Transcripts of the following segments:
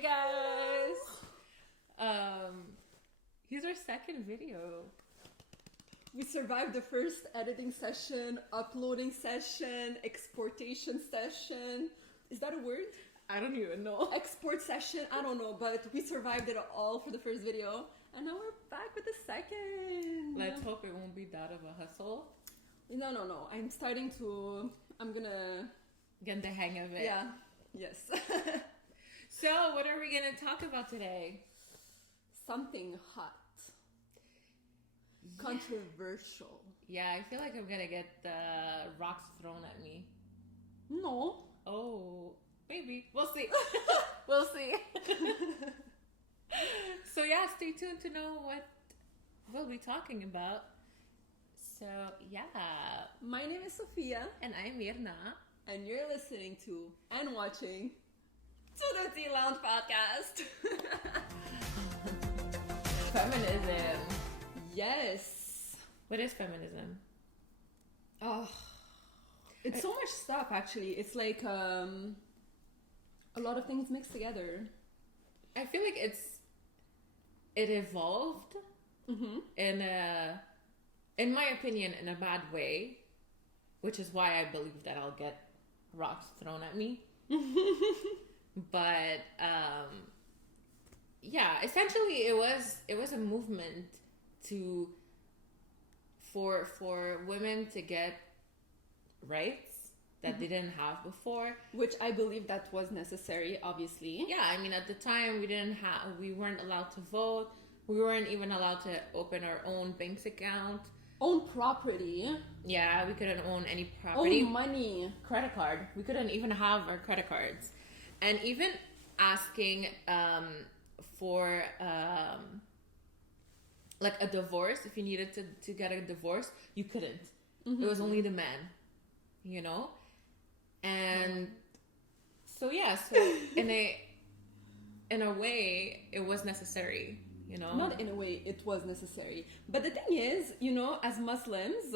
Hey guys! Here's our second video. We survived the first editing session, uploading session, exportation session. Is that a word? I don't even know. Export session? I don't know, but we survived it all for the first video. And now we're back with the second. Let's hope it won't be that of a hustle. No. I'm gonna... Get the hang of it. Yeah. Yes. So, what are we gonna talk about today? Something hot. Yeah. Controversial. Yeah, I feel like I'm gonna get the rocks thrown at me. No. Oh, maybe. We'll see. We'll see. So yeah, stay tuned to know what we'll be talking about. So yeah. My name is Sophia. And I'm Mirna. And you're listening to and watching to the Tea Lounge podcast. Feminism. Yes. What is feminism? Oh, it's so much stuff actually. It's like a lot of things mixed together. I feel like it evolved in my opinion, in a bad way, which is why I believe that I'll get rocks thrown at me. But yeah, essentially it was a movement for women to get rights that they didn't have before, which I believe that was necessary, obviously. Yeah, I mean, at the time we weren't allowed to vote. We weren't even allowed to open our own bank account. Own property. Yeah, we couldn't own any property. Own money. Credit card. We couldn't even have our credit cards. And even asking for like a divorce, if you needed to get a divorce, you couldn't. It was only the men, you know? And so yeah, so in a way it was necessary, you know? Not in a way it was necessary. But the thing is, you know, as Muslims,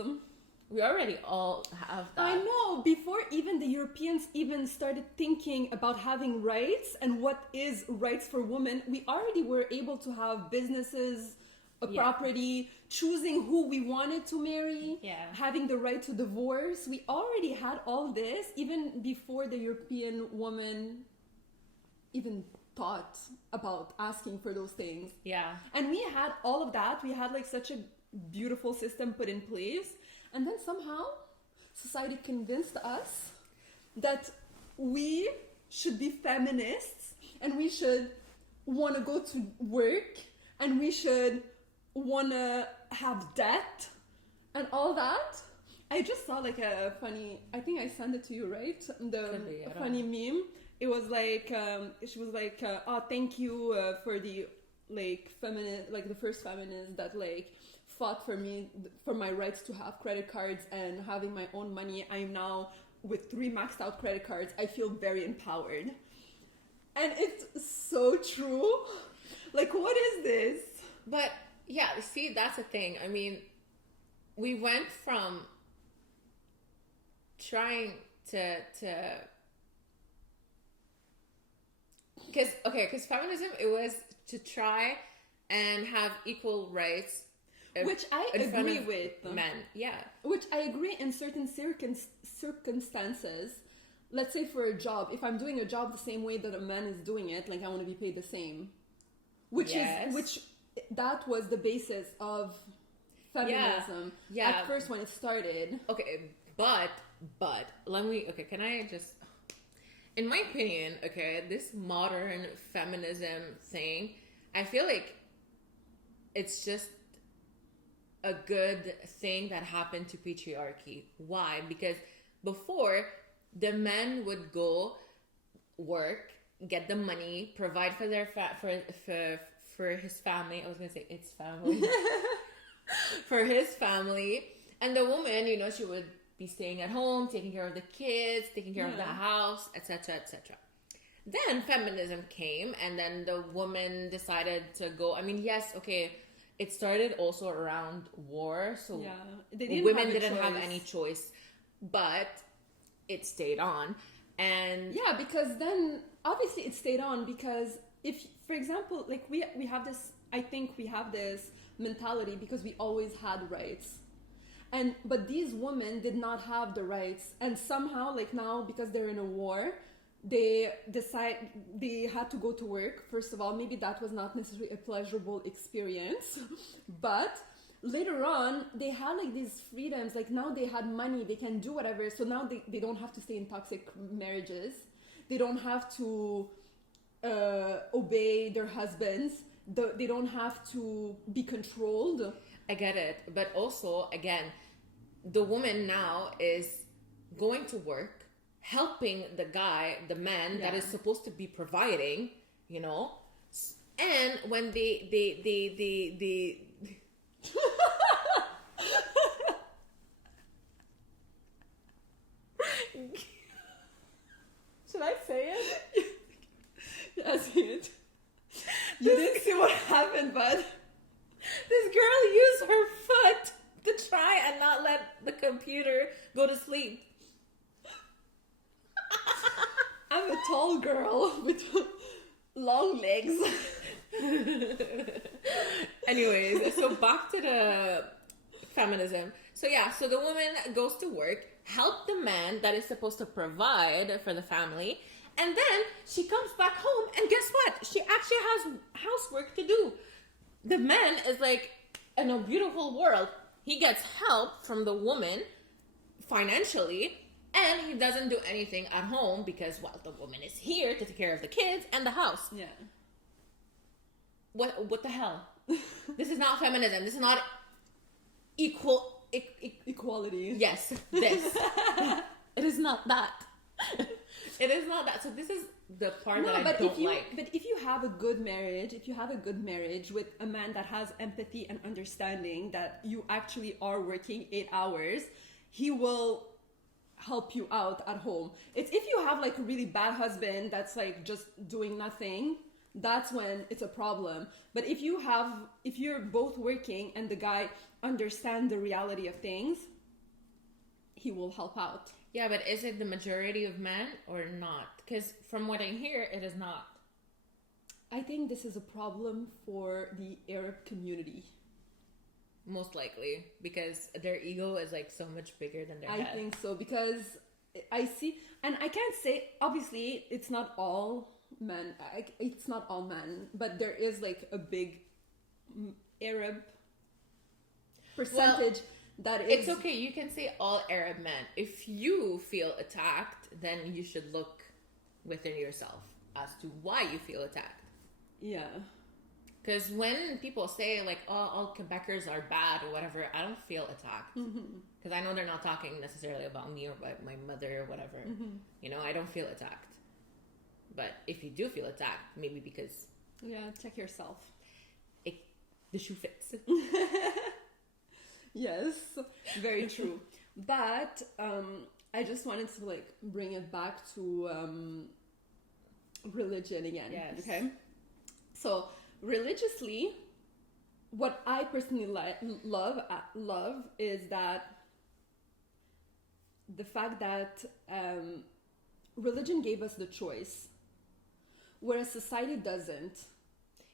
we already all have that. I know, before even the Europeans even started thinking about having rights and what is rights for women, we already were able to have businesses, property, choosing who we wanted to marry, having the right to divorce. We already had all this even before the European woman even thought about asking for those things. Yeah. And we had all of that. We had like such a beautiful system put in place. And then somehow society convinced us that we should be feminists and we should want to go to work and we should want to have debt and all that. I just saw like a funny, I think I sent it to you, right? The funny meme. It was like, she was like, oh, thank you for the like feminist, like the first feminist that like fought for me, for my rights to have credit cards and having my own money. I'm now with 3 maxed out credit cards. I feel very empowered. And it's so true. Like, what is this? But yeah, see, that's the thing. I mean, we went from trying to because feminism, it was to try and have equal rights, which I agree with men. Yeah, which I agree in certain circumstances. Let's say for a job, if I'm doing a job the same way that a man is doing it, like I want to be paid the same, which that was the basis of feminism. Yeah. At first when it started. Okay, but can I just, in my opinion, this modern feminism thing, I feel like it's just a good thing that happened to patriarchy. Why? Because before, the men would go work, get the money, provide for their for his family. I was gonna say its family. For his family. And the woman, you know, she would be staying at home, taking care of the kids, taking care of the house, etc., etc. Then feminism came, and then the woman decided to go. I mean, yes, it started also around war, so women didn't have any choice, but it stayed on. And yeah, because then obviously it stayed on because if, for example, like we have this, I think we have this mentality because we always had rights. But these women did not have the rights, and somehow, like now, because they're in a war, they decide they had to go to work. First of all, maybe that was not necessarily a pleasurable experience, but later on they had like these freedoms. Like now they had money, they can do whatever. So now they don't have to stay in toxic marriages. They don't have to obey their husbands. They don't have to be controlled. I get it. But also, again, the woman now is going to work, helping the guy, the man that is supposed to be providing, you know. And when they Should I say it? Yeah, say it. You didn't see what happened, bud. this girl used her foot to try and not let the computer go to sleep. I'm a tall girl with long legs. Anyways, so back to the feminism. So yeah, so the woman goes to work, help the man that is supposed to provide for the family, and then she comes back home, and guess what? She actually has housework to do. The man is like, in a beautiful world, he gets help from the woman financially, and he doesn't do anything at home because, well, the woman is here to take care of the kids and the house. Yeah. What the hell? This is not feminism. This is not equality. Yes, this. It is not that. It is not that. So this is the part that I don't like. But if you have a good marriage, with a man that has empathy and understanding, that you actually are working 8 hours, he will help you out at home. It's if you have like a really bad husband that's like just doing nothing, that's when it's a problem. But if you're both working and the guy understands the reality of things, he will help out. Yeah, but is it the majority of men or not? Because from what I hear, it is not. I think this is a problem for the Arab community. Most likely, because their ego is like so much bigger than their head. I think so, because I see, and I can't say, obviously, it's not all men, but there is like a big Arab percentage that is... It's okay, you can say all Arab men. If you feel attacked, then you should look within yourself as to why you feel attacked. Yeah. Because when people say like, oh, all Quebecers are bad or whatever, I don't feel attacked. Because I know they're not talking necessarily about me or about my mother or whatever. You know, I don't feel attacked. But if you do feel attacked, maybe because... Yeah, check yourself. The shoe fits. Yes, very true. But I just wanted to like bring it back to religion again. Yes. Okay. So religiously, what I personally love is that the fact that religion gave us the choice, whereas society doesn't.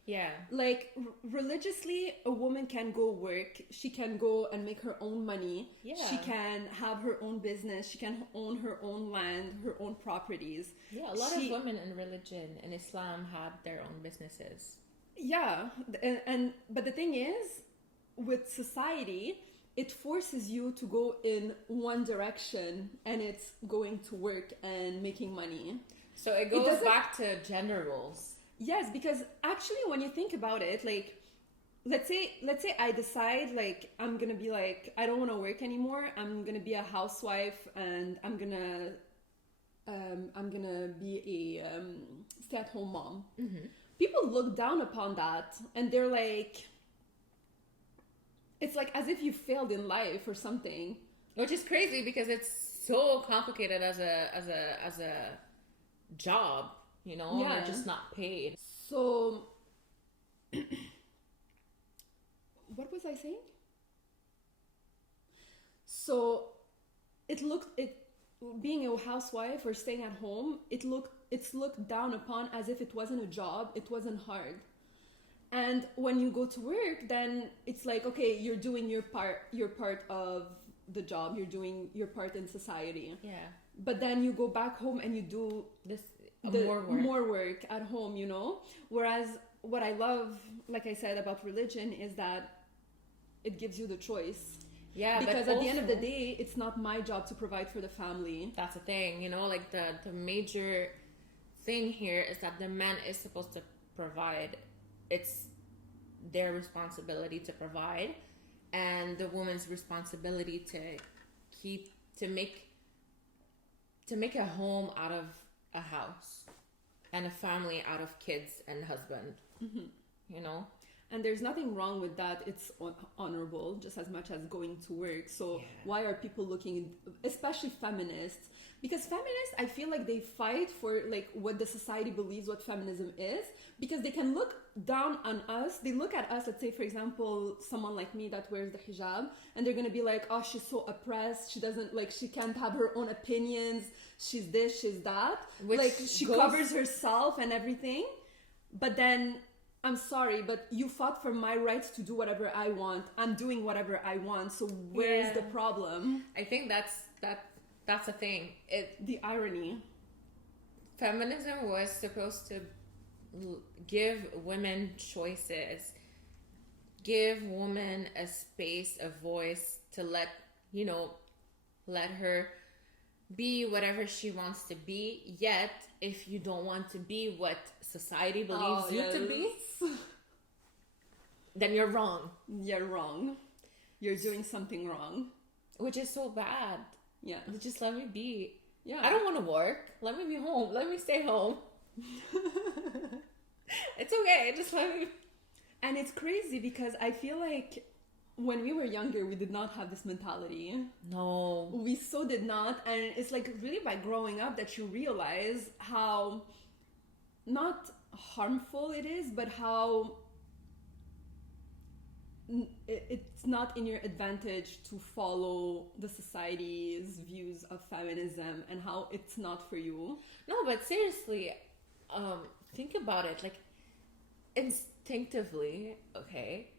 Yeah. Like, religiously, a woman can go work. She can go and make her own money. Yeah. She can have her own business. She can own her own land, her own properties. Yeah, a lot of women in religion, in Islam, have their own businesses. Yeah. But the thing is, with society, it forces you to go in one direction, and it's going to work and making money. So it goes back to gender roles. Yes, because actually when you think about it, like, let's say I decide, like, I'm gonna be like, I don't want to work anymore. I'm gonna be a housewife, and I'm gonna be a stay-at-home mom. People look down upon that, and they're like, it's like as if you failed in life or something. Which is crazy because it's so complicated as a job. You know, yeah. You're just not paid. So, what was I saying? So, being a housewife or staying at home, it looked it's looked down upon as if it wasn't a job, it wasn't hard. And when you go to work, then it's like, okay, you're doing your part of the job, you're doing your part in society. Yeah. But then you go back home and you do This more work at home, you know? Whereas what I love, like I said, about religion is that it gives you the choice. Yeah, because but at the end of the day, it's not my job to provide for the family. That's the thing, you know, like the major thing here is that the man is supposed to provide. It's their responsibility to provide, and the woman's responsibility to make a home out of a house and a family out of kids and husband. Mm-hmm. You know. And there's nothing wrong with that. It's honorable just as much as going to work. So why are people looking, especially feminists? Because feminists, I feel like they fight for like what the society believes what feminism is, because they can look down on us. They look at us, let's say, for example, someone like me that wears the hijab, and they're going to be like, oh, she's so oppressed. She doesn't, like, she can't have her own opinions. She's this, she's that. Which like, she covers herself and everything. But then, I'm sorry, but you fought for my rights to do whatever I want. I'm doing whatever I want. So where is the problem? I think that's the thing. The irony. Feminism was supposed to give women choices, give women a space, a voice to let her be whatever she wants to be. Yet, if you don't want to be what society believes you to be, then you're wrong. You're wrong. You're doing something wrong. Which is so bad. Yeah. Just let me be. Yeah. I don't want to work. Let me be home. Let me stay home. It's okay. Just let me. And it's crazy because I feel like when we were younger, we did not have this mentality. No. We so did not. And it's like really by growing up that you realize how not harmful it is, but how it's not in your advantage to follow the society's views of feminism and how it's not for you. No, but seriously, think about it. Like, instinctively, okay,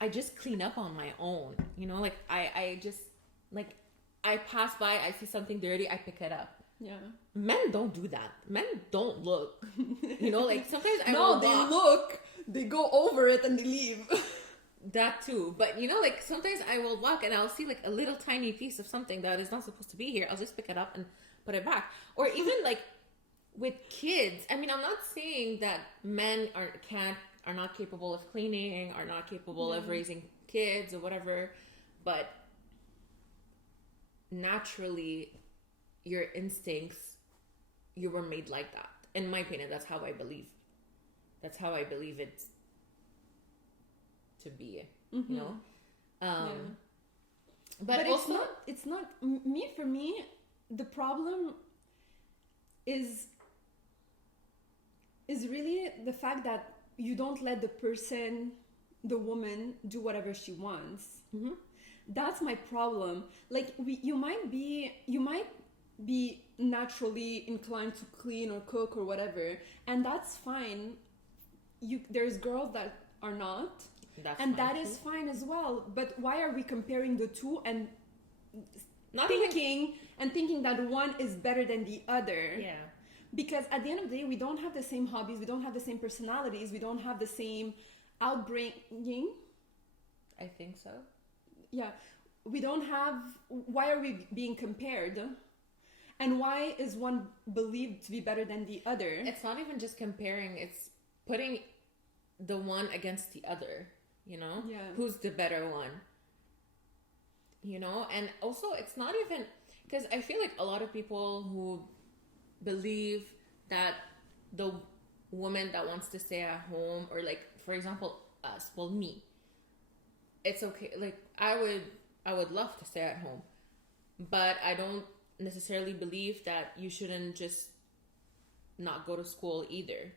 I just clean up on my own. You know, like, I just, like, I pass by, I see something dirty, I pick it up. Yeah. Men don't do that. Men don't look. You know, like, sometimes I No, they look, they go over it and they leave. That too. But, you know, like, sometimes I will walk and I'll see, like, a little tiny piece of something that is not supposed to be here. I'll just pick it up and put it back. Or even, like, with kids. I mean, I'm not saying that men are not capable of cleaning, are not capable of raising kids or whatever. But naturally, your instincts, you were made like that. In my opinion, that's how I believe. That's how I believe it's to be, you know? But also, it's not me. For me, the problem is really the fact that you don't let the woman do whatever she wants. Mm-hmm. That's my problem. Like, you might be naturally inclined to clean or cook or whatever, and that's fine. There's girls that are not. That is fine as well. But why are we comparing the two and thinking that one is better than the other? Yeah. Because at the end of the day, we don't have the same hobbies, we don't have the same personalities, we don't have the same outbringing. I think so. Yeah. We don't have... Why are we being compared? And why is one believed to be better than the other? It's not even just comparing, it's putting the one against the other, you know? Yeah. Who's the better one? You know? And also, it's not even... Because I feel like a lot of people who believe that the woman that wants to stay at home, or, like, for example, us, well, me, it's okay. Like, I would love to stay at home, but I don't necessarily believe that you shouldn't just not go to school either.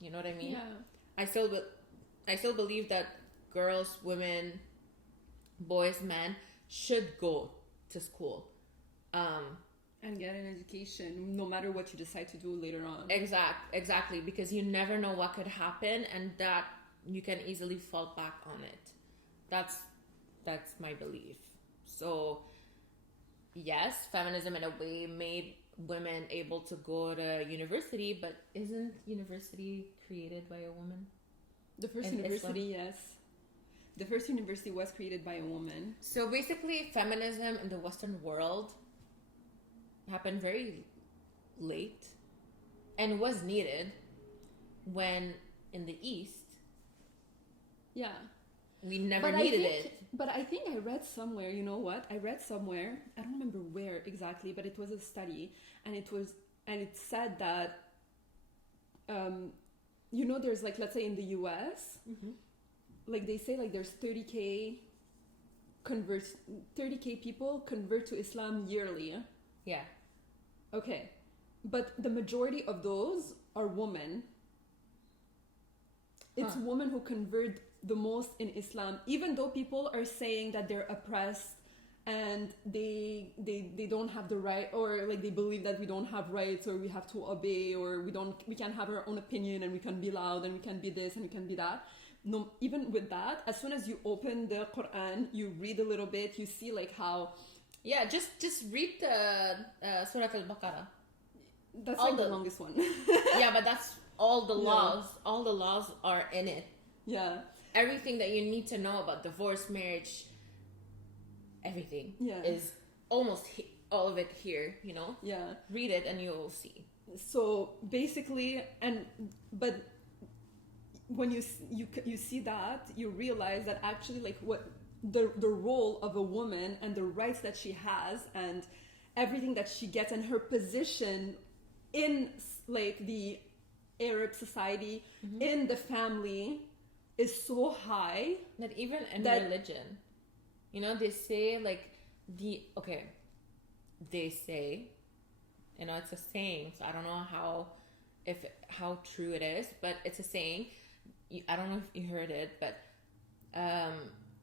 You know what I mean? Yeah. I still believe that girls, women, boys, men should go to school. And get an education, no matter what you decide to do later on. Exactly, because you never know what could happen, and that you can easily fall back on it. That's my belief. So yes, feminism in a way made women able to go to university, but isn't university created by a woman? The first in university, Islam? yes. The first university was created by a woman. So basically, feminism in the Western world happened very late and was needed, when in the East, yeah, we never needed it. But I think I read somewhere, you know what? I read somewhere, I don't remember where exactly, but it was a study, and it said that you know, there's like, let's say in the US, like they say like there's 30k people convert to Islam yearly. Yeah. Okay. But the majority of those are women. It's women who convert the most in Islam, even though people are saying that they're oppressed and they don't have the right, or like they believe that we don't have rights, or we have to obey, or we can't have our own opinion, and we can be loud, and we can be this, and we can be that. No, even with that, as soon as you open the Quran, you read a little bit, you see like how... Yeah, just read the Surah Al-Baqarah. That's all like the longest one. Yeah, but that's all the laws. Yeah. All the laws are in it. Yeah. Everything that you need to know about divorce, marriage, everything is almost all of it here, you know? Yeah. Read it and you'll see. So basically, but when you see that, you realize that actually like what the role of a woman and the rights that she has and everything that she gets and her position in like the Arab society, in the family, is so high that even in religion, you know, they say like they say, you know, it's a saying, so I don't know how true it is, but it's a saying. I don't know if you heard it, but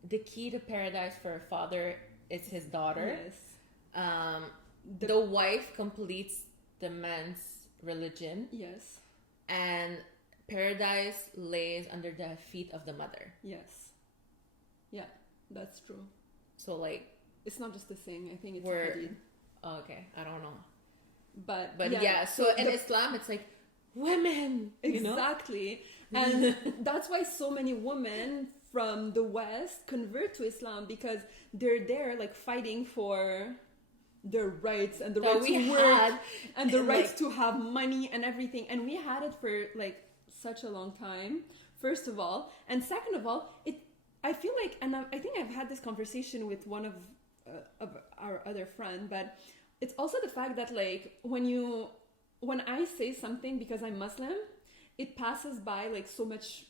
the key to paradise for a father is his daughter. Yes. The wife completes the man's religion. Yes. And paradise lays under the feet of the mother. Yes. Yeah, that's true. So like, it's not just a saying. I think it's a hadith. Oh, okay, I don't know. But yeah, so in Islam, it's like women. Exactly. You know? And that's why so many women from the West convert to Islam, because they're there like fighting for their rights and the right to work and the right to have money and everything. And we had it for like such a long time, first of all. And second of all, I feel like, and I think I've had this conversation with one of our other friend, but it's also the fact that like when I say something because I'm Muslim, it passes by like so much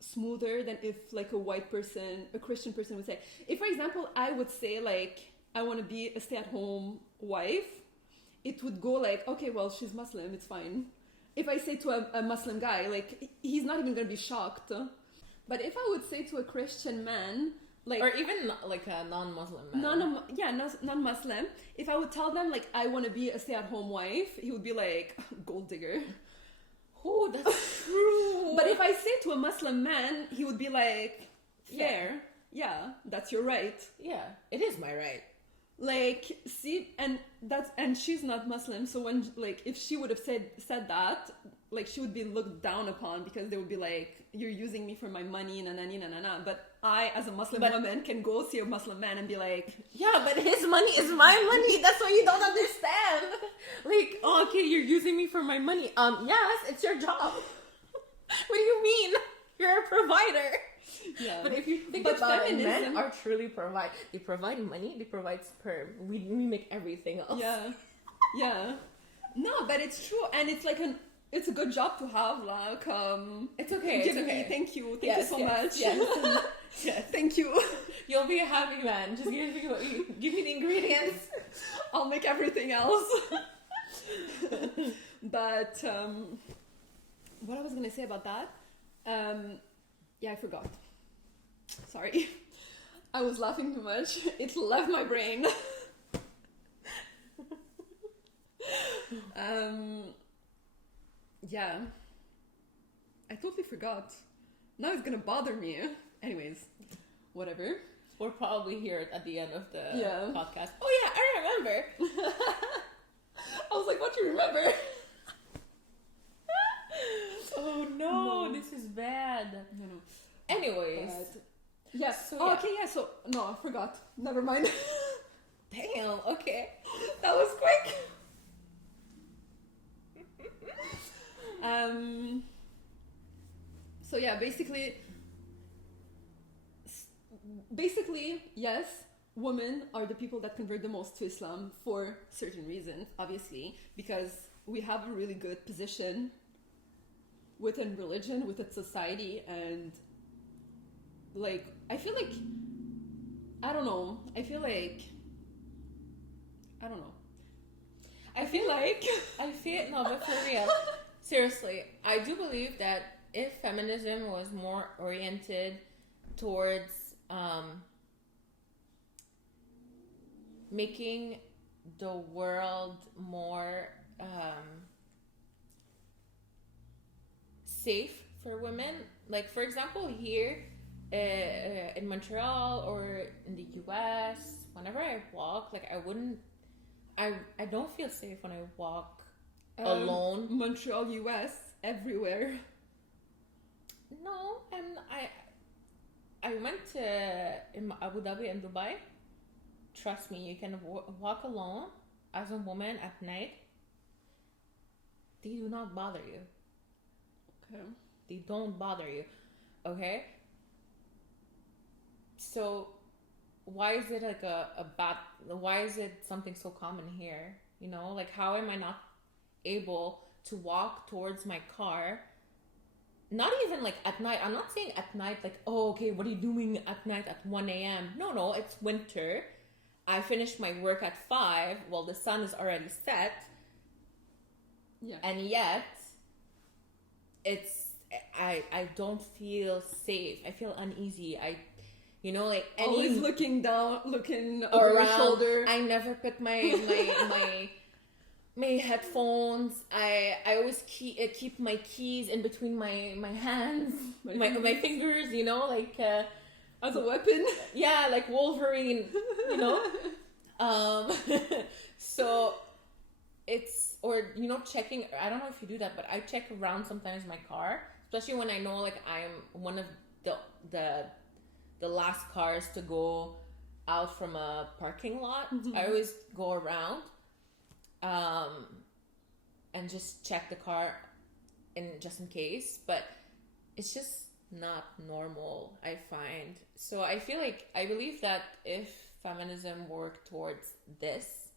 smoother than if like a Christian person would say. If, for example, I would say like, I want to be a stay-at-home wife, it would go like, okay, well, she's Muslim, it's fine. If I say to a Muslim guy, like, he's not even going to be shocked. But if I would say to a Christian man, like... Or even like a non-Muslim man. Non-Muslim. If I would tell them, like, I want to be a stay-at-home wife, he would be like, gold digger. Oh, that's true. But if I say to a Muslim man, he would be like, fair. Yeah, that's your right. Yeah, it is my right. Like, see, and she's not Muslim, so when, like, if she would have said that, like, she would be looked down upon, because they would be like, you're using me for my money, na. But I, as a Muslim woman, can go see a Muslim man and be like, yeah, but his money is my money. That's what you don't understand. Like, oh, okay, you're using me for my money. Yes, it's your job. What do you mean? You're a provider. Yeah. But if you think about it, men are truly they provide money, they provide sperm. We make everything else. Yeah. No, but it's true, and it's like it's a good job to have. Like, it's okay. It's okay. Thank you so much. Yes. Yeah, thank you. You'll be a happy man. Just give me the ingredients. I'll make everything else. But what I was gonna say about that? Yeah, I forgot. Sorry. I was laughing too much. It left my brain. Yeah. I totally forgot. Now it's gonna bother me. Anyways, whatever. We'll probably hear it at the end of the podcast. Oh yeah, I remember. I was like, what do you remember? Oh no, this is bad. No. Anyways. Yes. So, okay, yeah, so, no, I forgot. Never mind. Damn, okay. That was quick. So yeah, basically, yes, women are the people that convert the most to Islam for certain reasons, obviously, because we have a really good position within religion, within society, and like, I feel like, I don't know, I feel no, but for real, seriously, I do believe that if feminism was more oriented towards making the world more safe for women, like for example here in Montreal or in the US, whenever I walk, like I don't feel safe when I walk alone. Montreal, US, everywhere. No, and I went to in Abu Dhabi and Dubai. Trust me, you can walk alone as a woman at night. They do not bother you. Okay. They don't bother you. Okay? So why is it like why is it something so common here? You know, like how am I not able to walk towards my car? Not even like at night. I'm not saying at night like, oh, okay, what are you doing at night at 1 a.m.? No, it's winter. I finished my work at 5. Well, the sun is already set. Yeah. And yet, I don't feel safe. I feel uneasy. Like always looking down, looking over your shoulder. I never put my headphones. I always keep my keys in between my hands, my fingers. As a weapon. Yeah, like Wolverine. So it's checking. I don't know if you do that, but I check around sometimes my car, especially when I know like I'm one of the last cars to go out from a parking lot. Mm-hmm. I always go around and just check the car just in case, but it's just not normal, I find. So I believe that if feminism worked towards this,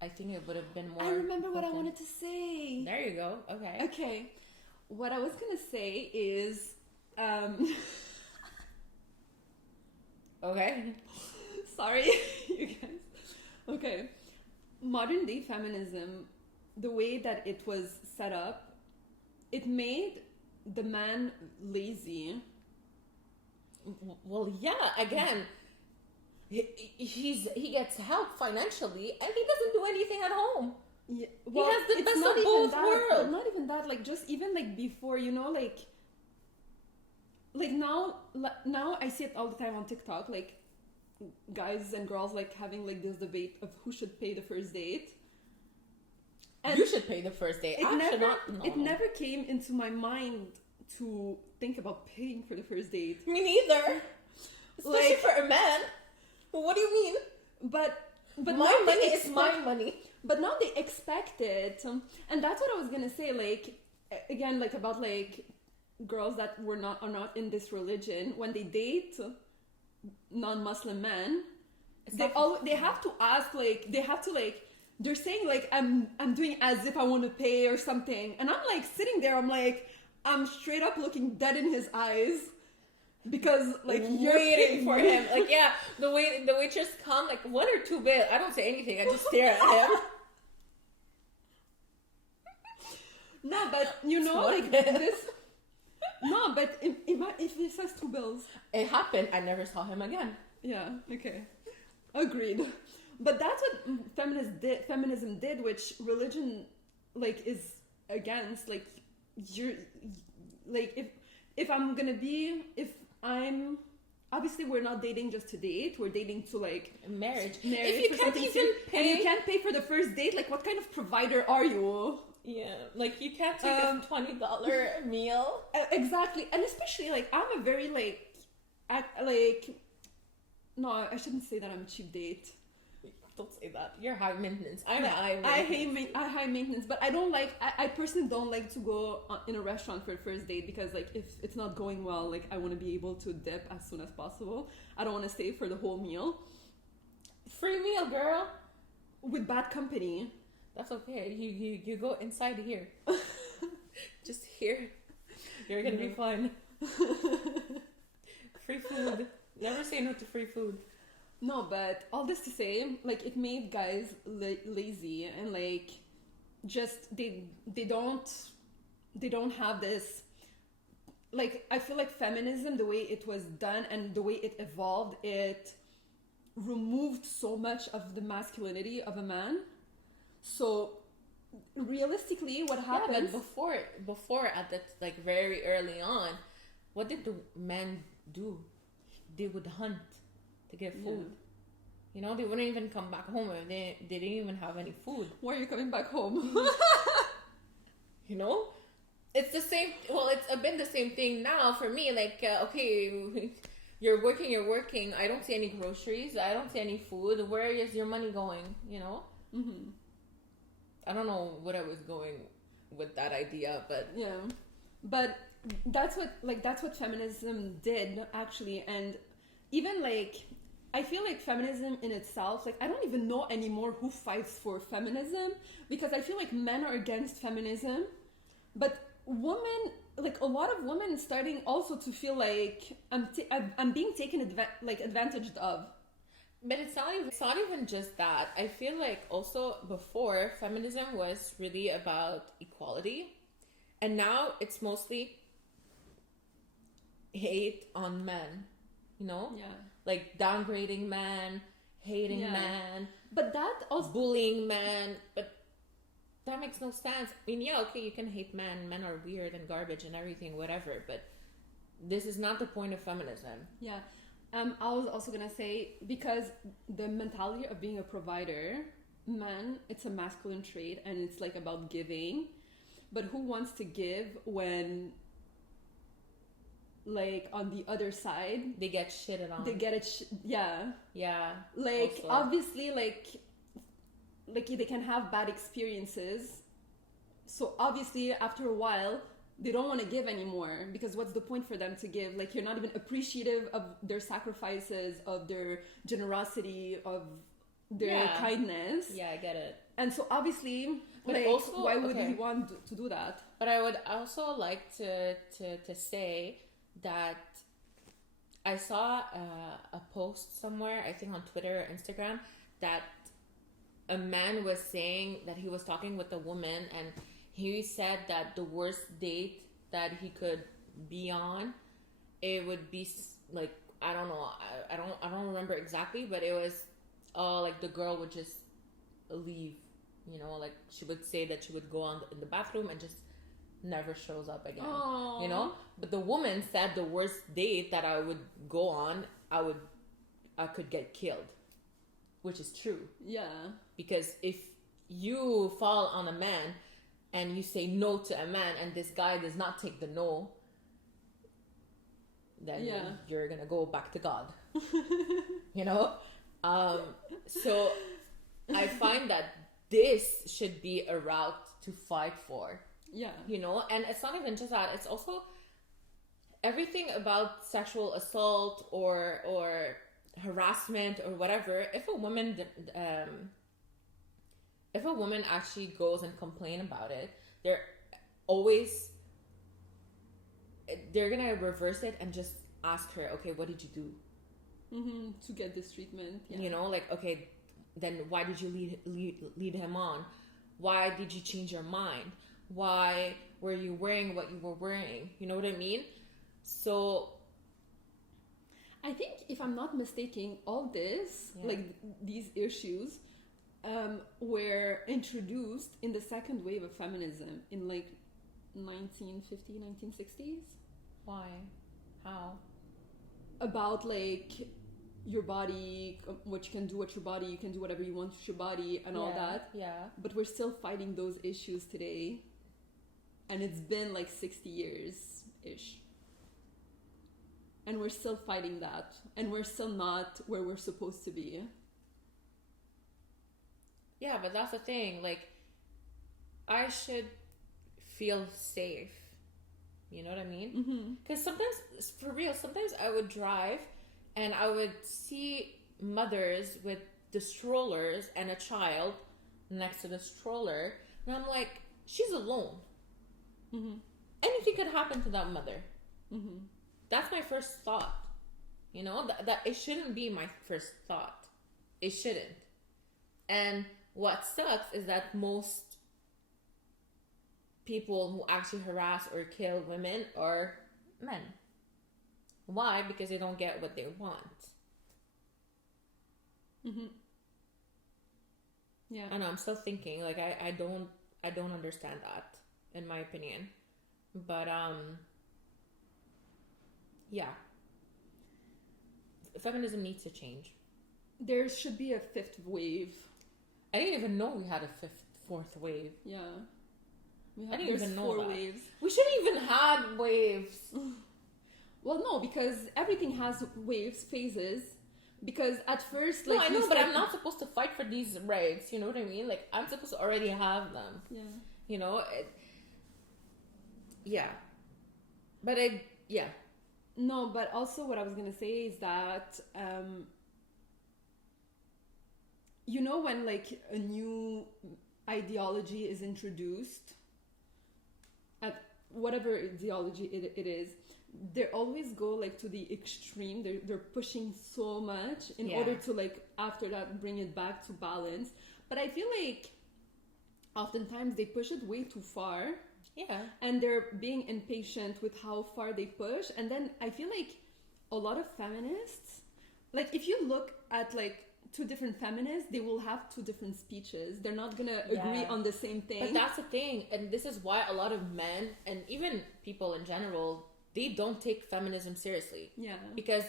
I think it would have been more. I remember what I open. wanted to say. There you go. Okay. What I was gonna say is okay. Sorry, you guys. Okay. Modern day feminism, the way that it was set up, it made the man lazy. Well, yeah, again, he gets help financially and he doesn't do anything at home. Yeah, well, he has the best of both worlds. Not even that, like just even like before, like now I see it all the time on TikTok, like guys and girls like having like this debate of who should pay the first date. And you should pay the first date. It never came into my mind to think about paying for the first date. Me neither. Especially for a man. What do you mean? But my money is my money. But now they expect it, and that's what I was gonna say. Like again, like about like girls that are not in this religion, when they date non-Muslim men, they have to ask, like they have to like. They're saying like I'm doing as if I want to pay or something, and I'm like sitting there. I'm straight up looking dead in his eyes because like you're waiting for him. Like yeah, the waitress come like 1 or 2 bills. I don't say anything. I just stare at him. No, but like this. No, but if he says 2 bills, it happened. I never saw him again. Yeah. Okay. Agreed. But that's what feminism did, which religion like is against. Like you're like if I'm obviously we're not dating just to date, we're dating to like marriage. If you can't even pay, and you can't pay for the first date, like what kind of provider are you? Yeah, like you can't take a $20 meal. Exactly, and especially like I'm a very no, I shouldn't say that I'm a cheap date. Don't say that. You're high maintenance. I'm I high high maintenance, but I don't like. I personally don't like to go in a restaurant for a first date because like if it's not going well, like I want to be able to dip as soon as possible. I don't want to stay for the whole meal. Free meal, girl. With bad company. That's okay. You go inside here. Just here. You're gonna be fine. Free food. Never say no to free food. No, but all this to say, like it made guys lazy and like just they don't have this. Like I feel like feminism, the way it was done and the way it evolved, it removed so much of the masculinity of a man. So realistically, what happens? Yeah, but before at that like very early on, what did the men do? They would hunt to get food. Yeah. You know, they wouldn't even come back home if they didn't even have any food. Why are you coming back home? You know, it's the same. Well, it's a bit the same thing now for me. Like, okay, you're working. I don't see any groceries. I don't see any food. Where is your money going? You know. Mm-hmm. I don't know what I was going with that idea, but yeah, but that's what feminism did actually, and even like I feel like feminism in itself, like I don't even know anymore who fights for feminism because I feel like men are against feminism, but women, like a lot of women, starting also to feel like I'm being taken advantage of. But it's not even just that. I feel like also before feminism was really about equality, and now it's mostly hate on men. You know, yeah, like downgrading men, hating men, but that also bullying men. But that makes no sense. I mean, yeah, okay, you can hate men. Men are weird and garbage and everything, whatever. But this is not the point of feminism. Yeah. I was also gonna say, because the mentality of being a provider, man, it's a masculine trait and it's like about giving. But who wants to give when, like, on the other side, they get shitted on? They get it, yeah. Yeah. Like, also, obviously, like they can have bad experiences. So obviously, after a while, they don't want to give anymore because what's the point for them to give? Like you're not even appreciative of their sacrifices, of their generosity, of their kindness. Yeah, I get it. And so obviously, but like, also, why would we want to do that? But I would also like to say that I saw a post somewhere, I think on Twitter or Instagram, that a man was saying that he was talking with a woman and he said that the worst date that he could be on, it would be like, I don't know, I don't remember exactly, but it was like the girl would just leave, you know, like she would say that she would go on in the bathroom and just never shows up again. Aww. You know. But the woman said the worst date that I would go on, I could get killed, which is true. Yeah. Because if you fall on a man and you say no to a man and this guy does not take the no, then you're gonna go back to God. You know? So I find that this should be a route to fight for. Yeah. You know? And it's not even just that, it's also everything about sexual assault or harassment or whatever. If a woman actually goes and complain about it, they're gonna reverse it and just ask her, okay, what did you do to get this treatment? You know, like, okay, then why did you lead him on? Why did you change your mind? Why were you wearing what you were wearing? You know what I mean? So I think, if I'm not mistaken, all this, like these issues, were introduced in the second wave of feminism in like 1950, 1960s. Why? How? About like your body, what you can do with your body, you can do whatever you want with your body and all that. Yeah. But we're still fighting those issues today. And it's been like 60 years-ish. And we're still fighting that. And we're still not where we're supposed to be. Yeah, but that's the thing. Like, I should feel safe. You know what I mean? Because sometimes, for real, sometimes I would drive and I would see mothers with the strollers and a child next to the stroller. And I'm like, she's alone. Anything could happen to that mother. That's my first thought. You know, that it shouldn't be my first thought. It shouldn't. And what sucks is that most people who actually harass or kill women are men. Why? Because they don't get what they want. Yeah. I know, I'm still thinking, like, I don't understand that, in my opinion. But yeah, feminism needs to change. There should be a fifth wave. I didn't even know we had a fourth wave. Yeah. I didn't even know 4 that. waves. We shouldn't even have waves. Well, no, because everything has waves, phases. Because at first, like, no, I know, but I'm not supposed to fight for these rights. You know what I mean? Like, I'm supposed to already have them. Yeah. You know? Yeah. But yeah. No, but also what I was gonna say is that, you know, when like a new ideology is introduced, at whatever ideology it is, they always go like to the extreme. They're pushing so much in order to like after that bring it back to balance. But I feel like oftentimes they push it way too far. Yeah. And they're being impatient with how far they push. And then I feel like a lot of feminists, like if you look at like two different feminists, they will have two different speeches. They're not gonna agree on the same thing. But that's the thing. And this is why a lot of men and even people in general, they don't take feminism seriously. Yeah. Because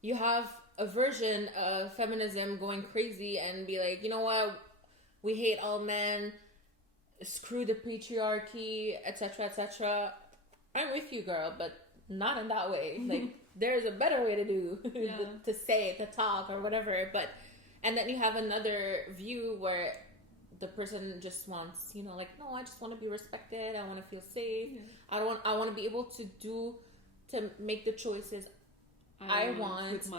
you have a version of feminism going crazy and be like, you know what? We hate all men. Screw the patriarchy, etc., etc. I'm with you, girl, but not in that way. Like, there's a better way to do, to say it, to talk, or whatever. But, and then you have another view where the person just wants, you know, like, no, I just want to be respected. I want to feel safe. I want to be able to make the choices I want with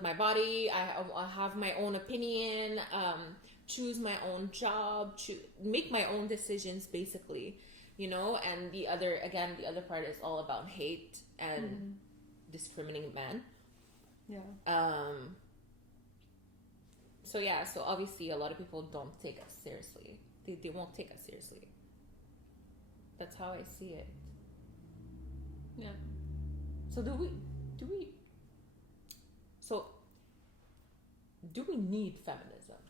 my body. I have my own opinion. Choose my own job, make my own decisions, basically, you know. And the other part is all about hate and discriminating men. Yeah. So obviously a lot of people don't take us seriously. They won't take us seriously. That's how I see it. Yeah. So do we need feminism?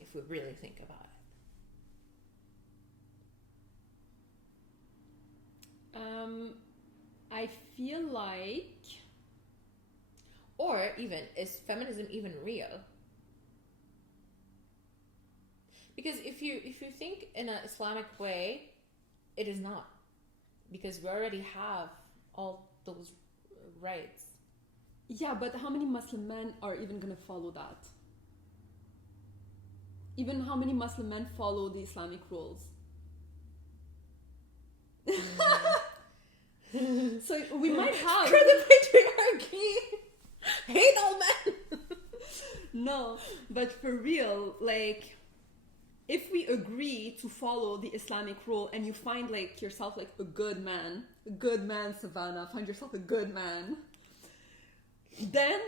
If we really think about it. I feel like, or even, is feminism even real? Because if you think in an Islamic way, it is not, because we already have all those rights. Yeah, but how many Muslim men are even gonna follow that? Even how many Muslim men follow the Islamic rules? So we might have the patriarchy. Hate all men. No, but for real, like, if we agree to follow the Islamic rule and you find like yourself like a good man, Savannah, find yourself a good man, then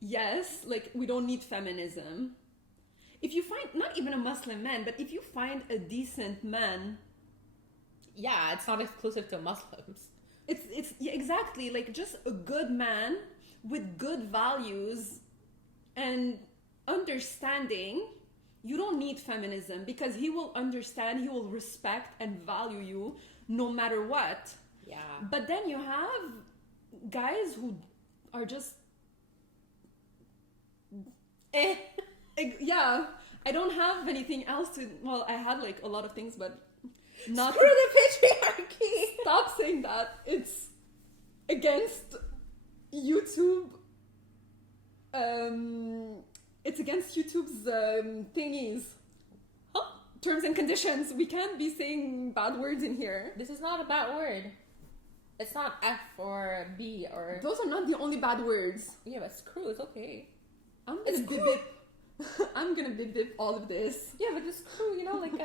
yes, like, we don't need feminism. If you find, not even a Muslim man, but if you find a decent man... Yeah, it's not exclusive to Muslims. it's yeah, exactly, like just a good man with good values and understanding. You don't need feminism because he will understand, he will respect and value you no matter what. Yeah. But then you have guys who are just yeah, I don't have anything else to, well, I had like a lot of things, but not. Screw the patriarchy. Stop saying that. It's against YouTube. It's against YouTube's thingies. Huh? Terms and conditions. We can't be saying bad words in here. This is not a bad word. It's not F or B or... Those are not the only bad words. Yeah, but screw is okay. I'm gonna bip I'm gonna bip all of this. Yeah, but the screw, you know, like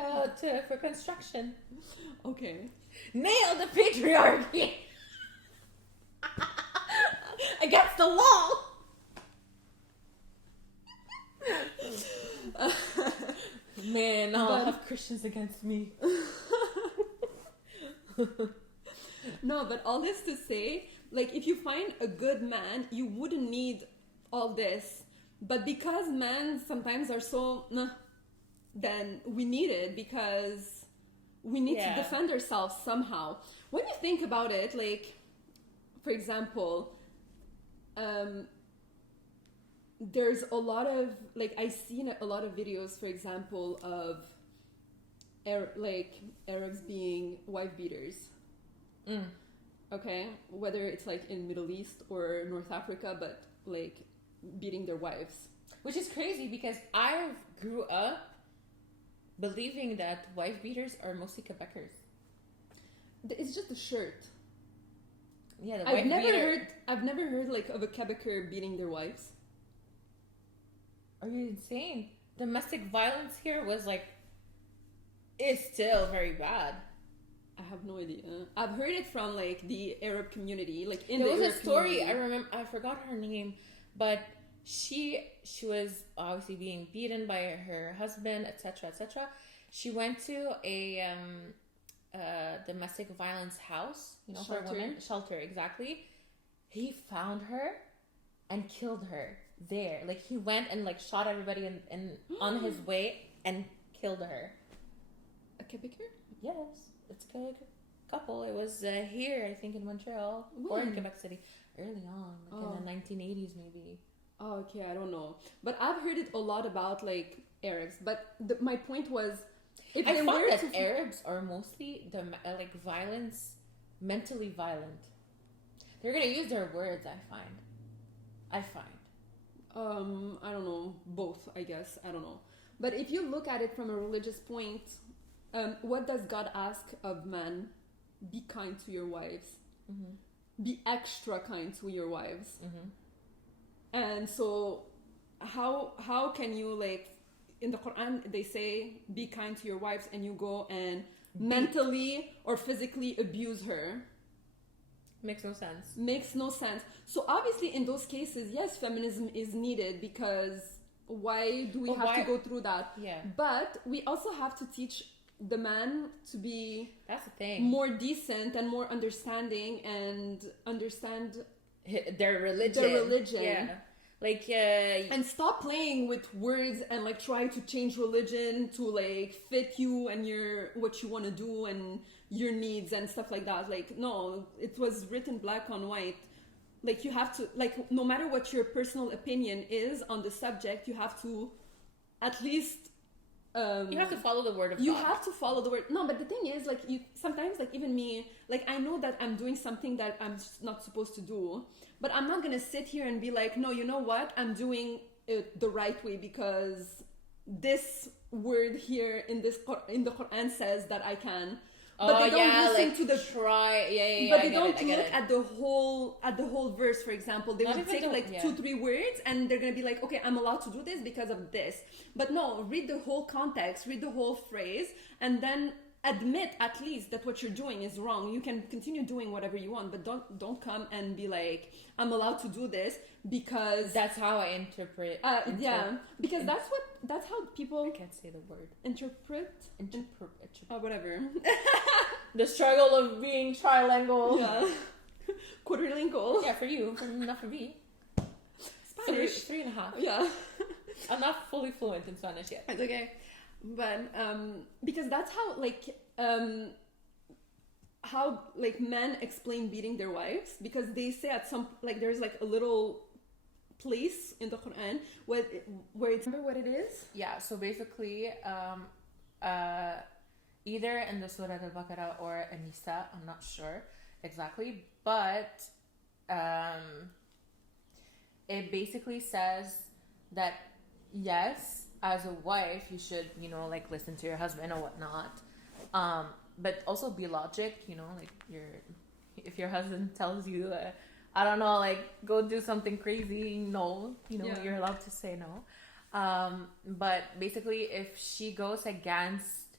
for construction. Okay. Nail the patriarchy. Against the wall. Man, I'll have Christians against me. No, but all this to say, like, if you find a good man, you wouldn't need all this. But because men sometimes are so, then we need it because we need to defend ourselves somehow. When you think about it, like, for example, there's a lot of, like, I've seen a lot of videos, for example, of Arabs being wife beaters. Okay, whether it's like in Middle East or North Africa, but like beating their wives, which is crazy because I grew up believing that wife beaters are mostly Quebecers. It's just a shirt. Yeah, the I've never heard like of a Quebecer beating their wives. Are you insane? Domestic violence here was like, it's still very bad. I have no idea. I've heard it from like the Arab community, like in there the was Arab a story community. I remember. I forgot her name, but she was obviously being beaten by her husband, etc., etc. She went to a domestic violence house, you know, Shelter. for women, shelter, exactly. He found her and killed her there. Like he went and like shot everybody and on his way and killed her. A Quebecer? Yes, it's a good couple. It was here, I think, in Montreal or in Quebec City, early on, like in the 1980s, maybe. Oh, okay, I don't know, but I've heard it a lot about like Arabs. But my point was, if I they thought were that to Arabs are mostly like violence, mentally violent. They're gonna use their words. I find. I don't know, both, I guess. I don't know. But if you look at it from a religious point, what does God ask of men? Be kind to your wives. Mm-hmm. Be extra kind to your wives. Mm-hmm. And so how can you, like, in the Quran, they say, be kind to your wives, and you go and mentally or physically abuse her? Makes no sense. Makes no sense. So obviously in those cases, yes, feminism is needed, because why do we have to go through that? Yeah. But we also have to teach the man to be that's the thing, more decent and more understanding and understand their religion. Yeah. Like and stop playing with words and like try to change religion to like fit you and your what you want to do and your needs and stuff like that. Like, no, it was written black on white. Like, you have to, like, no matter what your personal opinion is on the subject, you have to at least you have to follow the word of God. You have to follow the word. No, but the thing is, like, you sometimes, like, even me, like, I know that I'm doing something that I'm not supposed to do, but I'm not gonna sit here and be like, no, you know what, I'm doing it the right way because this word here in the Quran says that I can. But they don't listen to the But they don't look at the whole verse. For example, they will take like 2-3 words and they're gonna be like, okay, I'm allowed to do this because of this. But no, read the whole context, read the whole phrase, and then admit at least that what you're doing is wrong. You can continue doing whatever you want, but don't come and be like, I'm allowed to do this because that's how I interpret. Because that's how people. I can't say the word. Interpret. Whatever. The struggle of being trilingual. Yeah. Quadrilingual. Yeah, for you, not for me. Spanish. 3.5. Yeah. I'm not fully fluent in Spanish yet. It's okay. But because that's how men explain beating their wives, because they say at some there's a little place in the Quran where it's, remember what it is? Yeah, so basically either in the Surah Al-Baqarah or An-Nisa, I'm not sure exactly, but it basically says that yes, as a wife you should listen to your husband or whatnot, but also be logic, if your husband tells you I don't know, go do something crazy, no, you're allowed to say no, but basically if she goes against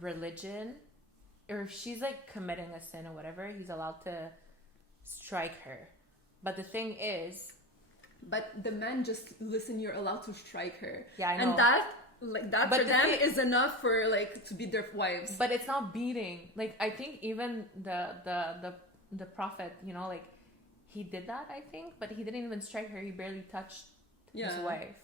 religion, or if she's committing a sin or whatever, he's allowed to strike her. But the thing is, but the man just listen, you're allowed to strike her. Yeah, I know. And that but for them is enough for to beat their wives. But it's not beating. I think even the prophet, he did that, I think, but he didn't even strike her. He barely touched his wife.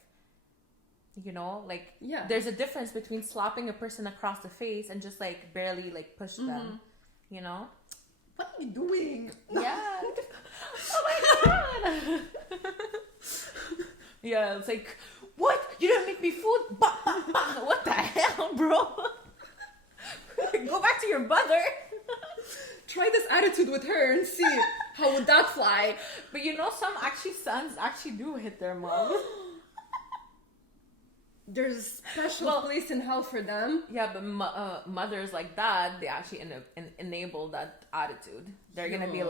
Yeah. There's a difference between slapping a person across the face and just barely push them. What are you doing? Yeah. Oh my god. Yeah, it's what? You didn't make me food? Bah, bah, bah. What the hell, bro? Go back to your mother. Try this attitude with her and see how would that fly. But some sons actually do hit their mom. There's a special place in hell for them. Yeah, but mothers like that, they actually enable that attitude. They're gonna be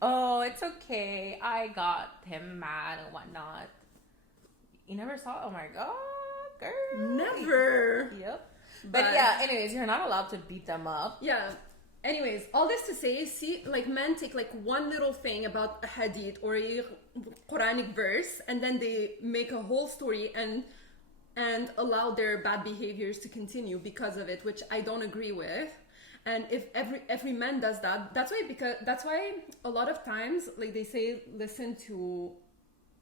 oh, it's okay, I got him mad and whatnot. You never saw? Oh my god, girl. Never. Yep. But yeah, anyways, you're not allowed to beat them up. Yeah. Anyways, all this to say, see, men take one little thing about a hadith or a Quranic verse, and then they make a whole story and allow their bad behaviors to continue because of it, which I don't agree with. And if every man does that, that's why a lot of times they say listen to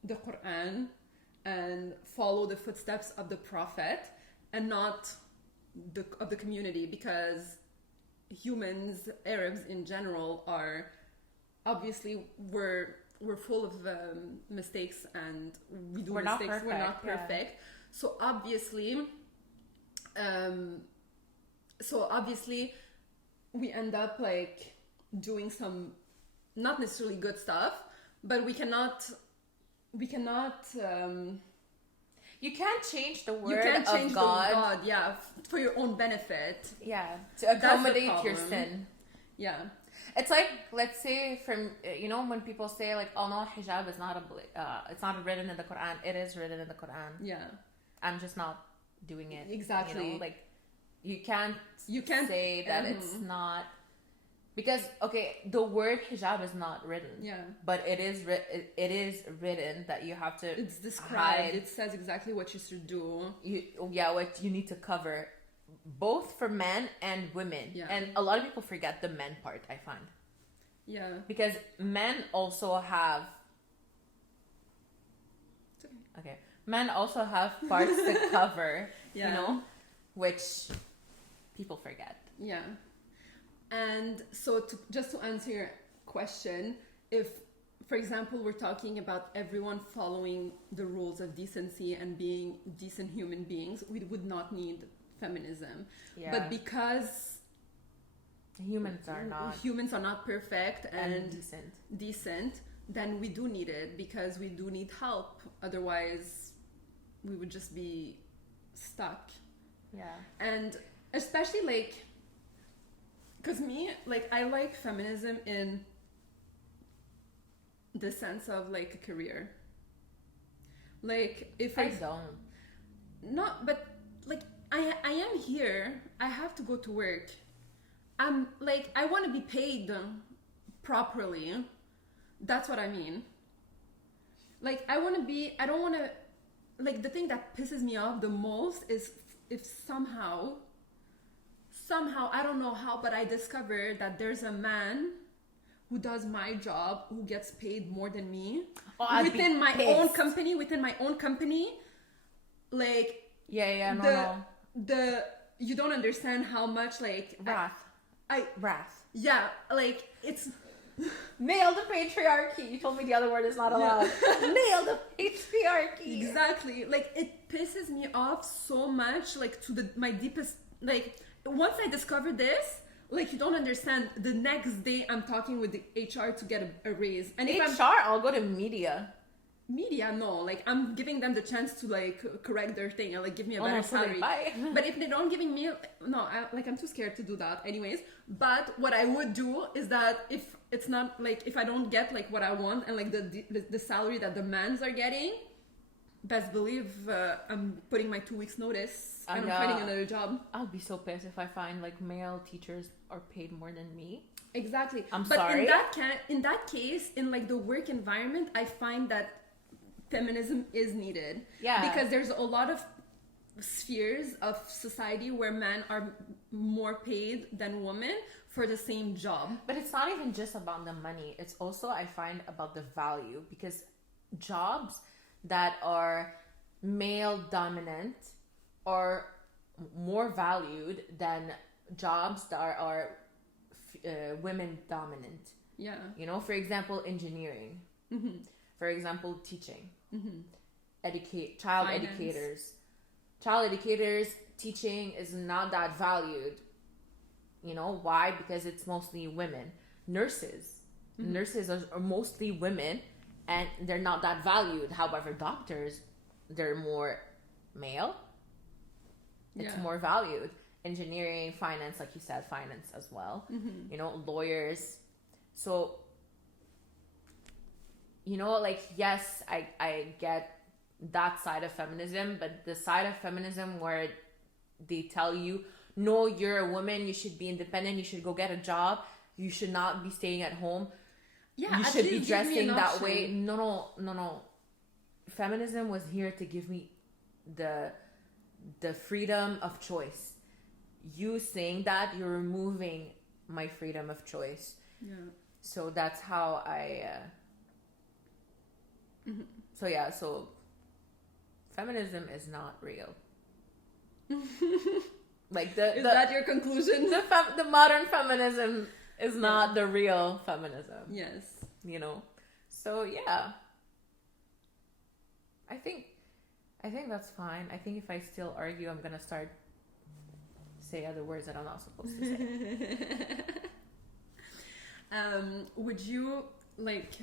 the Quran and follow the footsteps of the Prophet and not of the community, because humans, Arabs in general, are obviously we're full of mistakes and we do mistakes. We're not perfect. Yeah. So obviously we end up doing some not necessarily good stuff, but we cannot you can't change the word you can't change of God. For your own benefit. Yeah, to accommodate your sin. Yeah. It's let's say when people say oh no, hijab is not it's not written in the Quran. It is written in the Quran. Yeah. I'm just not doing it. Exactly. You can't say that it's not, because the word hijab is not written. Yeah. But it is written that you have to. It's described. It says exactly what you should do. What you need to cover, both for men and women. Yeah. And a lot of people forget the men part, I find. Yeah. Because men also have. Okay. Men also have parts to cover. Yeah. Which people forget. Yeah. And so just to answer your question, if, for example, we're talking about everyone following the rules of decency and being decent human beings, we would not need feminism. Yeah. But because humans are not perfect and decent, then we do need it, because we do need help. Otherwise, we would just be stuck. Yeah. And especially because me, I like feminism in the sense of a career. If I don't. Not, but I am here. I have to go to work. I'm I want to be paid properly. That's what I mean. I don't want to, the thing that pisses me off the most is if somehow somehow, I don't know how, but I discovered that there's a man who does my job who gets paid more than me within my own company. Like, you don't understand how much like wrath. Yeah, like it's nail the patriarchy. You told me the other word is not allowed. Nail the patriarchy. Exactly. Like, it pisses me off so much, like to my deepest, like, once I discovered this, like, you don't understand, the next day I'm talking with the HR to get a raise. And if I'll go to media, no, like, I'm giving them the chance to like correct their thing and like give me a better salary. But if they don't giving me, I'm too scared to do that anyways. But what I would do is that if it's not like, if I don't get like what I want and like the salary that the mans are getting, best believe I'm putting my 2 weeks notice and I'm finding another job. I'll be so pissed if I find like male teachers are paid more than me. Exactly. I'm sorry. In that case, in like the work environment, I find that feminism is needed. Yeah. Because there's a lot of spheres of society where men are more paid than women for the same job. But it's not even just about the money. It's also, I find, about the value, because jobs that are male dominant are more valued than jobs that are women dominant. Yeah. You know, for example, engineering. Mm-hmm. For example, teaching. Mm-hmm. Child educators, teaching is not that valued. You know, why? Because it's mostly women. Nurses are mostly women, and they're not that valued. However, doctors, they're more male. It's more valued. Engineering, finance, like you said, finance as well. Mm-hmm. You know, lawyers. So, you know, like, yes, I get that side of feminism, but the side of feminism where they tell you, no, you're a woman, you should be independent, you should go get a job, you should not be staying at home, you should be dressing that way. No. Feminism was here to give me the freedom of choice. You saying that, you're removing my freedom of choice. Yeah. So that's how I so feminism is not real. Like is that your conclusion? The modern feminism is not the real feminism. Yes. You know. So yeah. I think that's fine. I think if I still argue, I'm gonna start say other words that I'm not supposed to say. Would you like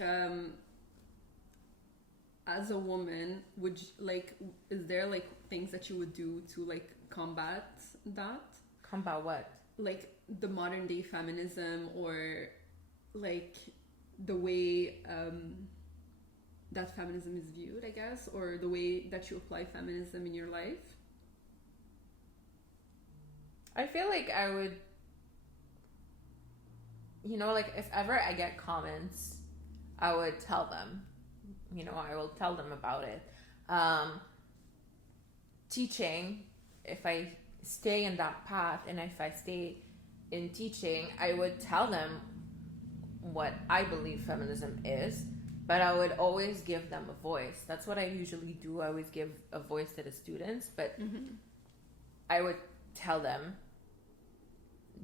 as a woman, would you, like, is there like things that you would do to like combat that? Combat what? Like the modern day feminism, or like the way that feminism is viewed, I guess, or the way that you apply feminism in your life? I feel like I would, you know, like if ever I get comments, I would tell them. You know, I will tell them about it. Teaching, if I stay in that path and if I stay in teaching, I would tell them what I believe feminism is, but I would always give them a voice. That's what I usually do. I always give a voice to the students, but I would tell them,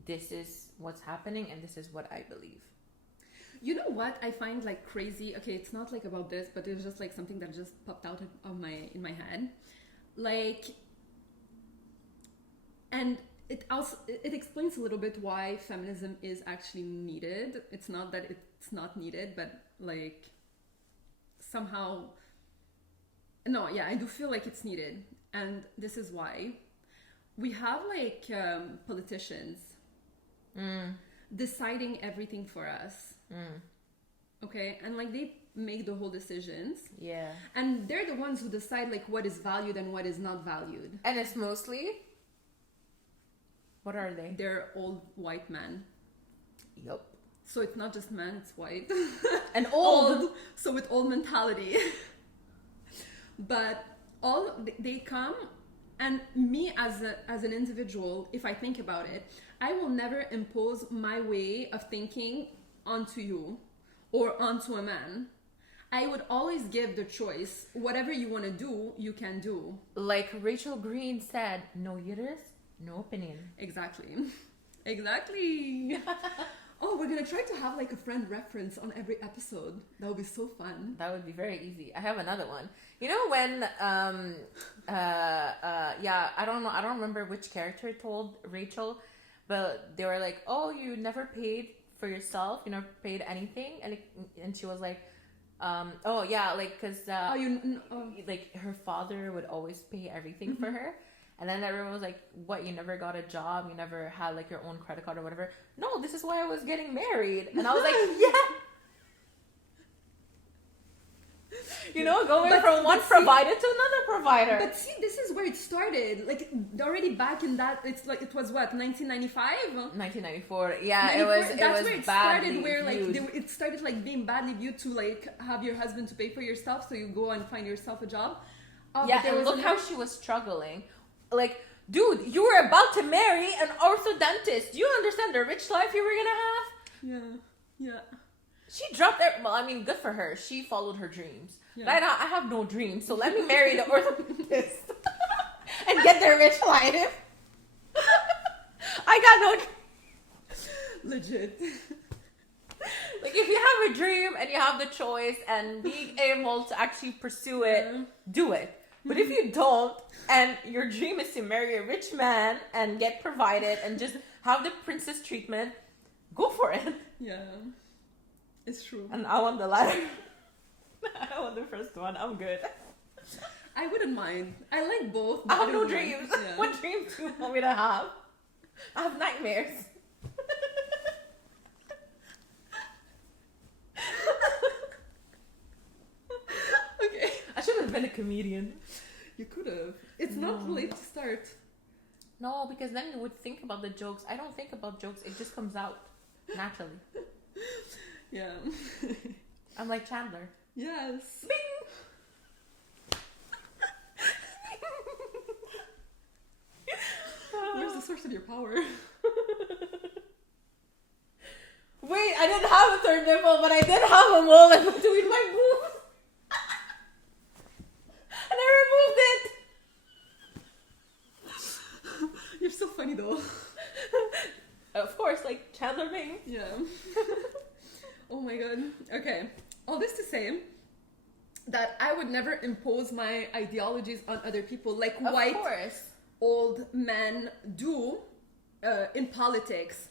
this is what's happening and this is what I believe. You know what I find like crazy? Okay, it's not like about this, but it was just like something that just popped out in my head. Like, and it explains a little bit why feminism is actually needed. It's not that it's not needed, but like somehow, no, yeah, I do feel like it's needed, and this is why we have like politicians deciding everything for us. Okay, and like they make the whole decisions. Yeah, and they're the ones who decide like what is valued and what is not valued. And it's mostly, what are they? They're old white men. Yep. So it's not just men, it's white. And old. So with old mentality. But they come And me as an individual, if I think about it, I will never impose my way of thinking onto you or onto a man. I would always give the choice. Whatever you want to do, you can do. Like Rachel Green said, no uterus, no opinion. Exactly. Exactly. Oh, we're gonna try to have like a friend reference on every episode. That would be so fun. That would be very easy. I have another one. You know when yeah, I don't remember which character told Rachel, but they were like, oh, you never paid for yourself, you never paid anything, and she was like, oh yeah, like because like her father would always pay everything for her. And then everyone was like, what, you never got a job? You never had like your own credit card or whatever? No, this is why I was getting married. And I was like, yeah. You know, going from one provider to another provider. But see, this is where it started. Like, already back in that, it's like, it was what, 1995? 1994. Yeah, 94, it was that's where it started, where viewed. like, it started like being badly viewed to like have your husband to pay for yourself, so you go and find yourself a job. Yeah, and look how she was struggling. Like, dude, you were about to marry an orthodontist. Do you understand the rich life you were gonna have? Yeah, yeah. She dropped it. Well, I mean, good for her. She followed her dreams. Yeah. But I have no dreams, so let me marry the orthodontist and get their rich life. I got no. Legit. Like, if you have a dream and you have the choice and being able to actually pursue it, do it. But if you don't, and your dream is to marry a rich man and get provided and just have the princess treatment, go for it. Yeah, it's true. And I want the latter. I don't want the first one. I'm good. I wouldn't mind. I like both. I have no don't mind. dreams. Yeah. What dreams do you want me to have? I have nightmares. Okay. I should have been a comedian. You could have. It's not too late to start. No, because then you would think about the jokes. I don't think about jokes. It just comes out naturally. Yeah. I'm like Chandler. Yes. Bing! Where's the source of your power? Wait, I didn't have a third nipple, but I did have a mole in between my boobs. And I removed it. You're so funny though. Of course, like Chandler Bing. Yeah. Oh my god. Okay. All this to say that I would never impose my ideologies on other people like white old men do in politics.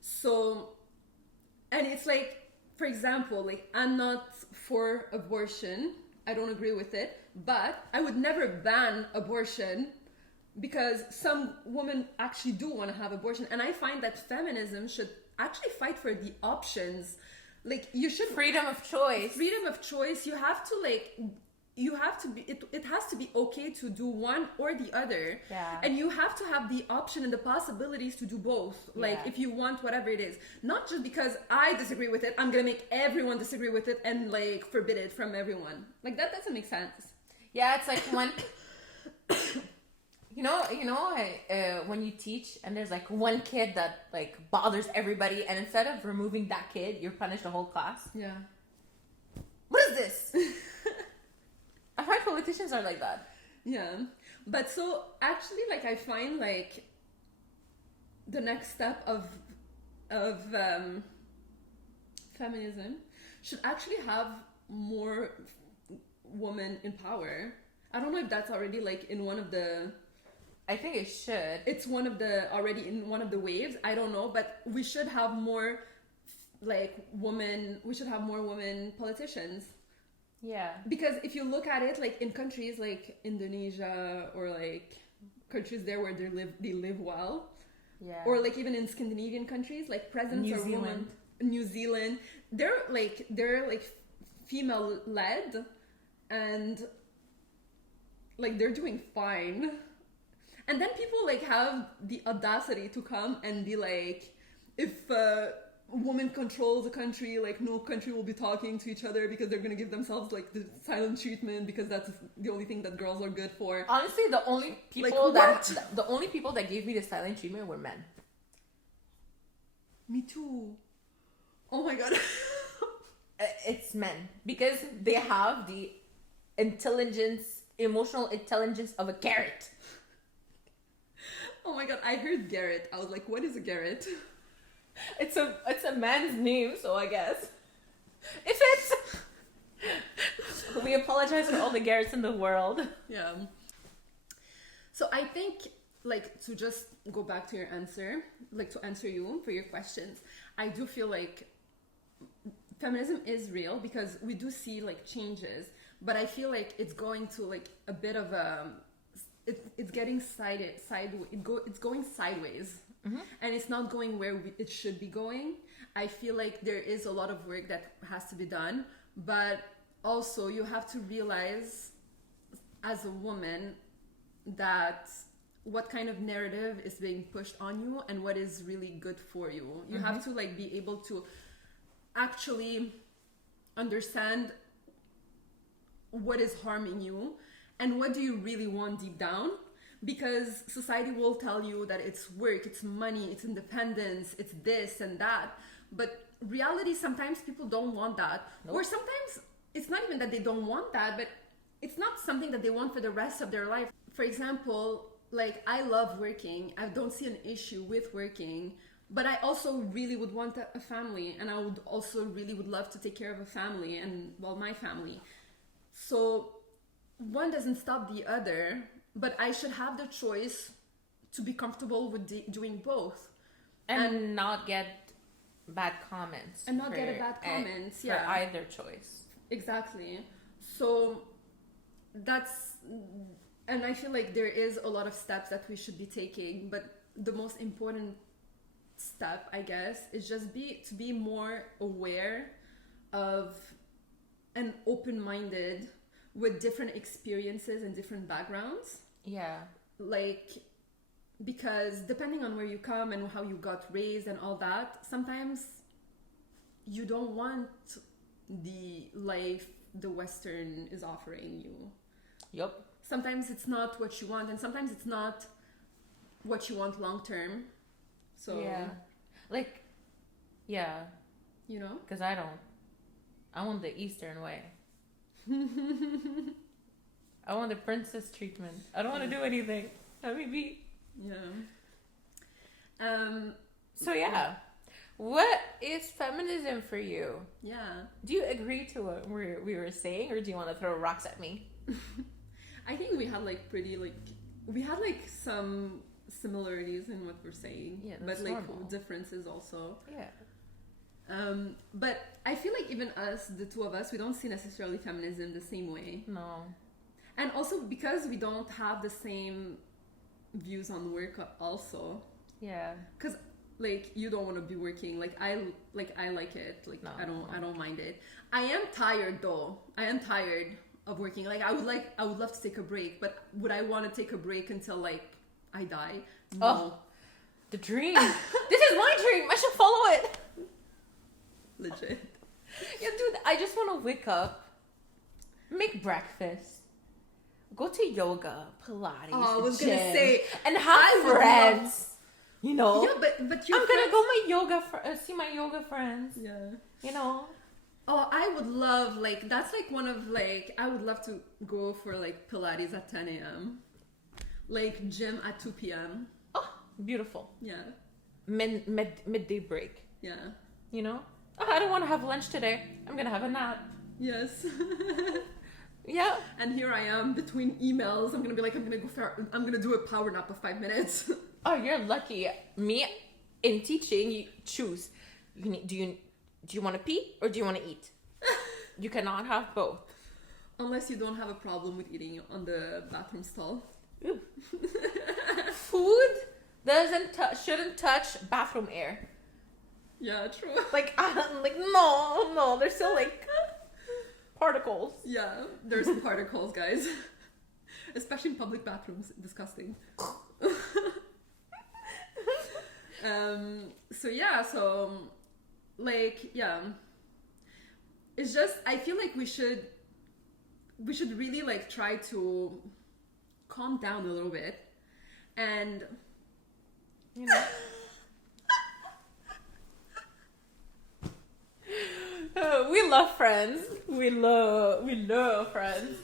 So, and it's like, for example, like I'm not for abortion. I don't agree with it, but I would never ban abortion because some women actually do want to have abortion. And I find that feminism should actually fight for the options. Like, you should... Freedom of choice. Freedom of choice. You have to, like... You have to be... It has to be okay to do one or the other. Yeah. And you have to have the option and the possibilities to do both. Like, if you want whatever it is. Not just because I disagree with it, I'm going to make everyone disagree with it and, like, forbid it from everyone. Like, that doesn't make sense. Yeah, it's like when... You know, when you teach and there's like one kid that like bothers everybody, and instead of removing that kid, you punish the whole class. Yeah. What is this? I find politicians are like that. Yeah. But so actually, like, I find like the next step of feminism should actually have more women in power. I don't know if that's already like in one of the... I think it should. It's already in one of the waves. I don't know, but we should have more we should have more women politicians. Yeah. Because if you look at it, like in countries like Indonesia or like countries there where they live well. Yeah. Or like even in Scandinavian countries, like presidents are women. New Zealand. They're like female led and like they're doing fine. And then people like have the audacity to come and be like, if women control the country, like no country will be talking to each other because they're going to give themselves like the silent treatment because that's the only thing that girls are good for. Honestly, the only people that gave me the silent treatment were men. Me too. Oh my god. It's men because they have the emotional intelligence of a carrot. Oh my god, I heard Garrett. I was like, what is a Garrett? It's a man's name, so I guess. If it's... We apologize for all the Garretts in the world. Yeah. So I think, like, to just go back to your answer, like to answer you for your questions, I do feel like feminism is real because we do see like changes, but I feel like it's going to like a bit of a... It's getting sideways. It's going sideways. Mm-hmm. And it's not going where it should be going. I feel like there is a lot of work that has to be done, but also you have to realize as a woman that what kind of narrative is being pushed on you and what is really good for you. You mm-hmm. have to like be able to actually understand what is harming you and what do you really want deep down. Because society will tell you that it's work, it's money, it's independence, it's this and that. But reality, sometimes people don't want that. Nope. Or sometimes it's not even that they don't want that, but it's not something that they want for the rest of their life. For example, like I love working. I don't see an issue with working, but I also really would want a family. And I would also really would love to take care of a family and, well, my family. So one doesn't stop the other. But I should have the choice to be comfortable with doing both. And not get bad comments. And not get bad comments, yeah. For either choice. Exactly. So that's... And I feel like there is a lot of steps that we should be taking. But the most important step, I guess, is just to be more aware of and open-minded with different experiences and different backgrounds. Yeah. Like, because depending on where you come and how you got raised and all that, sometimes you don't want the life the Western is offering you. Yep. Sometimes it's not what you want, and sometimes it's not what you want long term. So yeah. Like, yeah. You know? Because I want the Eastern way. I want the princess treatment. I don't want to do anything. Let me be. Yeah. So yeah, what is feminism for you? Yeah. Do you agree to what we were saying, or do you want to throw rocks at me? I think we had like some similarities in what we're saying. Yeah, but like normal. Differences also. Yeah. But I feel like even us, the two of us, we don't see necessarily feminism the same way. No. And also because we don't have the same views on work also. Yeah. Because like you don't want to be working. I like it. Like no, I don't mind it. I am tired though. I am tired of working. Like I would love to take a break, but would I want to take a break until like I die? No. Oh, the dream. This is my dream. I should follow it. Legit. Yeah, dude, I just want to wake up, make breakfast, go to yoga, Pilates, I was gym, gonna say, and have friends. You know? Yeah, but your I'm gonna go see my yoga friends. Yeah. You know? Oh, I would love, like, that's like one of, like, I would love to go for, like, Pilates at 10 a.m. Like, gym at 2 p.m. Oh, beautiful. Yeah. Midday break. Yeah. You know? Oh, I don't want to have lunch today. I'm gonna have a nap. Yes. Yeah. And here I am between emails. I'm gonna be like, I'm gonna do a power nap of 5 minutes. Oh, you're lucky. Me, in teaching, you choose. Do you want to pee or do you want to eat? You cannot have both. Unless you don't have a problem with eating on the bathroom stall. Food shouldn't touch bathroom air. Yeah, true. Like no, there's still like particles. Yeah, there's particles, guys. Especially in public bathrooms. Disgusting. like, yeah, it's just, I feel like we should really like try to calm down a little bit and, you know. We love Friends. We love Friends.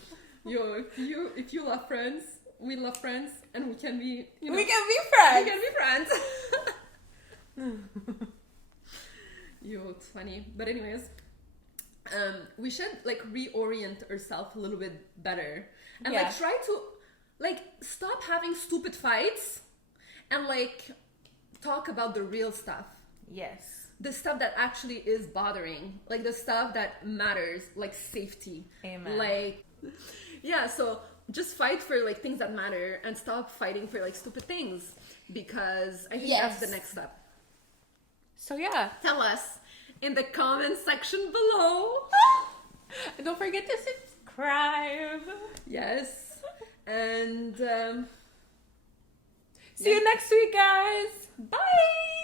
Yo, if you love Friends, we love Friends, and we can be, you know, we can be friends. We can be friends. Yo, it's funny. But anyways, we should like reorient ourselves a little bit better and like try to like stop having stupid fights and like talk about the real stuff. Yes. The stuff that actually is bothering, like the stuff that matters, like safety. Amen. Like, yeah, so just fight for like things that matter and stop fighting for like stupid things, because I think that's the next step. So yeah, tell us in the comment section below. And don't forget to subscribe. Yes. And see you next week, guys. Bye.